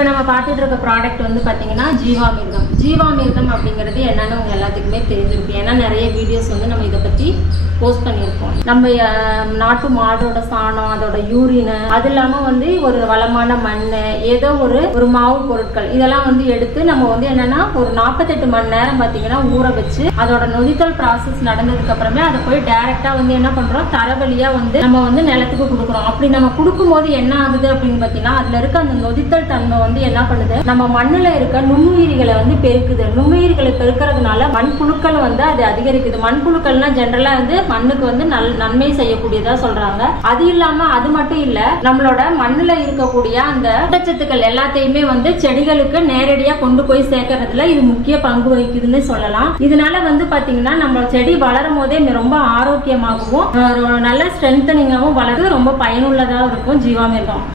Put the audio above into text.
இப்போ நம்ம பார்த்துட்டு இருக்க ப்ராடக்ட் வந்து பார்த்தீங்கன்னா ஜீவாமிர்தம். ஜீவாமிர்தம் அப்படிங்கிறது என்னன்னு உங்க எல்லாத்துக்குமே தெரிஞ்சிருக்கும். ஏன்னா நிறைய வீடியோஸ் வந்து நம்ம இதை பற்றி போஸ்ட் பண்ணியிருக்கோம். நம்ம நாட்டு மாடோட சாணம், அதோட யூரின், அது இல்லாமல் வந்து ஒரு வளமான மண், ஏதோ ஒரு மாவு பொருட்கள் இதெல்லாம் வந்து எடுத்து நம்ம வந்து என்னன்னா ஒரு 48 மணி நேரம் பார்த்தீங்கன்னா ஊற வச்சு அதோட நொதித்தல் ப்ராசஸ் நடந்ததுக்கு அப்புறமே அதை போய் டைரக்டா வந்து என்ன பண்றோம், தரவழியா வந்து நம்ம வந்து நிலத்துக்கு கொடுக்குறோம். அப்படி நம்ம கொடுக்கும்போது என்ன ஆகுது அப்படின்னு பார்த்தீங்கன்னா அதுல இருக்க அந்த நொதித்தல் தன்மை வந்து என்ன பண்ணுது, நம்ம மண்ணுல இருக்க நுண்ணுயிரிகளை வந்து பெருக்குது. நுண்ணுயிரிகளை பெருக்கிறதுனால மண்புழுக்கள் வந்து அது அதிகரிக்குது. மண்புழுக்கள்னா ஜென்ரலா வந்து மண்ணுக்கு வந்து நன்மை செய்யக்கூடியதா சொல்றாங்க. அது இல்லாம அது மட்டும் இல்ல, நம்மளோட மண்ணுல இருக்கக்கூடிய அந்த ஊட்டச்சத்துக்கள் எல்லாத்தையுமே வந்து செடிகளுக்கு நேரடியா கொண்டு போய் சேர்க்கறதுல இது முக்கிய பங்கு வகிக்குதுன்னு சொல்லலாம். இதனால வந்து பாத்தீங்கன்னா நம்ம செடி வளரும் போதே ரொம்ப ஆரோக்கியமாகவும் நல்ல ஸ்ட்ரென்தனிங்காகவும் வளர்ந்து ரொம்ப பயனுள்ளதா இருக்கும் ஜீவாமிர்தம்.